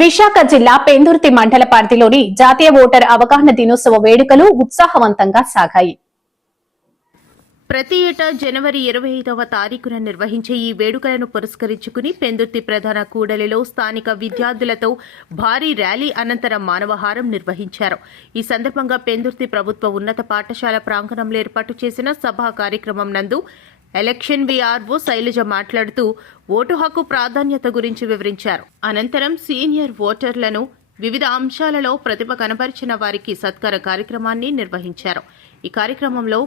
విశాఖ జిల్లా పెందుర్తి మండల పరిధిలోని జాతీయ ఓటర్ అవగాహన దినోత్సవ వేడుకలు ఉత్సాహవంతంగా సాగాయి. ప్రతి ఏటా జనవరి 25వ తారీఖున నిర్వహించే ఈ వేడుకలను పురస్కరించుకుని పెందుర్తి ప్రధాన కూడలిలో స్థానిక విద్యార్థులతో భారీ ర్యాలీ అనంతరం మానవహారం నిర్వహించారు. ఈ సందర్భంగా పెందుర్తి ప్రభుత్వ ఉన్నత పాఠశాల ప్రాంగణంలో ఏర్పాటు చేసిన సభా కార్యక్రమం నందు ఎలక్షన్ వీఆర్ఓ శైలజ మాట్లాడుతూ ఓటు హక్కు ప్రాధాన్యత గురించి వివరించారు. అనంతరం సీనియర్ ఓటర్లను వివిధ అంశాలలో ప్రతిభ కనబరిచిన వారికి సత్కార కార్యక్రమాన్ని నిర్వహించారు. ఈ కార్యక్రమంలో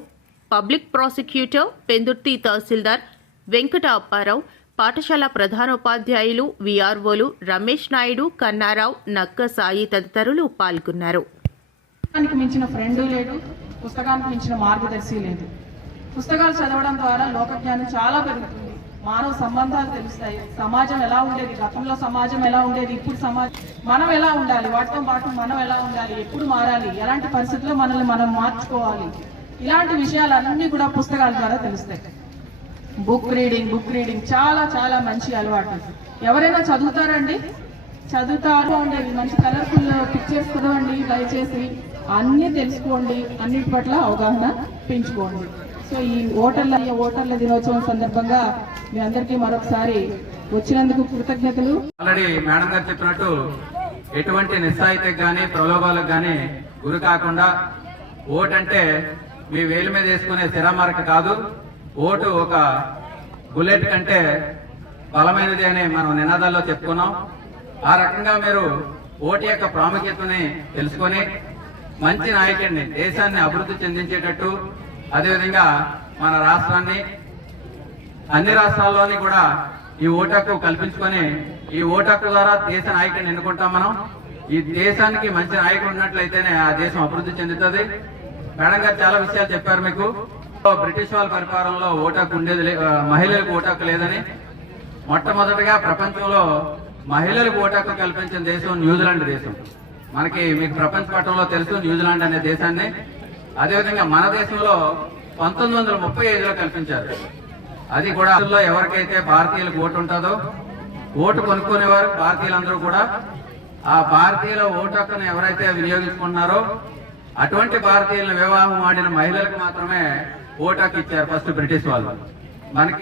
పబ్లిక్ ప్రాసిక్యూటర్, పెందుర్తి తహసీల్దార్ వెంకట అప్పారావు, పాఠశాల ప్రధానోపాధ్యాయులు, వీఆర్ఓలు రమేష్ నాయుడు, కన్నారావు, నక్క సాయి తదితరులు పాల్గొన్నారు. పుస్తకానికి మించిన ఫ్రెండ్ లేడు, పుస్తకానికి మించిన మార్గదర్శి లేదు. పుస్తకాలు చదవడం ద్వారా లోకజ్ఞానం చాలా పెరుగుతుంది, మానవ సంబంధాలు తెలుస్తాయి. సమాజం ఎలా ఉండేది, గతంలో సమాజం ఎలా ఉండేది, ఇప్పుడు సమాజం మనం ఎలా ఉండాలి, వాటితో పాటు మనం ఎలా ఉండాలి, ఎప్పుడు మారాలి, ఎలాంటి పరిస్థితుల్లో మనల్ని మనం మార్చుకోవాలి, ఇలాంటి విషయాలన్నీ కూడా పుస్తకాల ద్వారా తెలుస్తాయి. బుక్ రీడింగ్ చాలా చాలా మంచి అలవాటు. ఎవరైనా చదువుతారండి? చదువుతారు ఉండేవి మంచి కలర్ఫుల్ పిక్చర్స్ చదవండి, దయచేసి అన్నీ తెలుసుకోండి, అన్నిటి పట్ల అవగాహన పెంచుకోండి. సో ఈ ఓటర్ల దినోత్సవం సందర్భంగా మీ అందరికీ మరొకసారి వచ్చినందుకు కృతజ్ఞతలు. ఆల్రెడీ మేడం గారు చెప్పినట్టు ఎటువంటి నిస్సాయితకు గానీ ప్రలోభాలకు గానీ గురి కాకుండా ఓటు అంటే మీ వేలు మీద వేసుకునే స్థిరమార్క కాదు. ఓటు ఒక బుల్లెట్ కంటే బలమైనది అని మనం నినాదాల్లో చెప్పుకున్నాం. ఆ రకంగా మీరు ఓటు యొక్క ప్రాముఖ్యతని తెలుసుకొని మంచి నాయకుడిని, దేశాన్ని అభివృద్ధి చెందించేటట్టు, అదేవిధంగా మన రాష్ట్రాన్ని అన్ని రాష్ట్రాల్లోని కూడా ఈ ఓటు హక్కు కల్పించుకొని ఈ ఓటు హక్కు ద్వారా దేశ నాయకుడిని ఎన్నుకుంటాం. మనం ఈ దేశానికి మంచి నాయకుడు ఉన్నట్లయితేనే ఆ దేశం అభివృద్ధి చెందుతుంది. మేడం గారు చాలా విషయాలు చెప్పారు మీకు. బ్రిటిష్ వాళ్ళ పరిపాలనలో ఓటు హక్కు ఉండేది, మహిళలకు ఓటు హక్కు లేదని. మొట్టమొదటిగా ప్రపంచంలో మహిళలకు ఓటు హక్కు కల్పించిన దేశం న్యూజిలాండ్ దేశం. మీకు ప్రపంచ పటంలో తెలుసు న్యూజిలాండ్ అనే దేశాన్ని. అదేవిధంగా మన దేశంలో 1935లో కల్పించారు. అది కూడా ఎవరికైతే భారతీయులకు ఓటు ఉంటుందో, ఓటు కొనుక్కునేవారు భారతీయులందరూ కూడా ఆ భారతీయుల ఓటు హక్కును ఎవరైతే వినియోగించుకుంటున్నారో అటువంటి భారతీయులను వివాహం ఆడిన మహిళలకు మాత్రమే ఓటు హక్కు ఇచ్చారు ఫస్ట్ బ్రిటిష్ వాళ్ళు. మనకి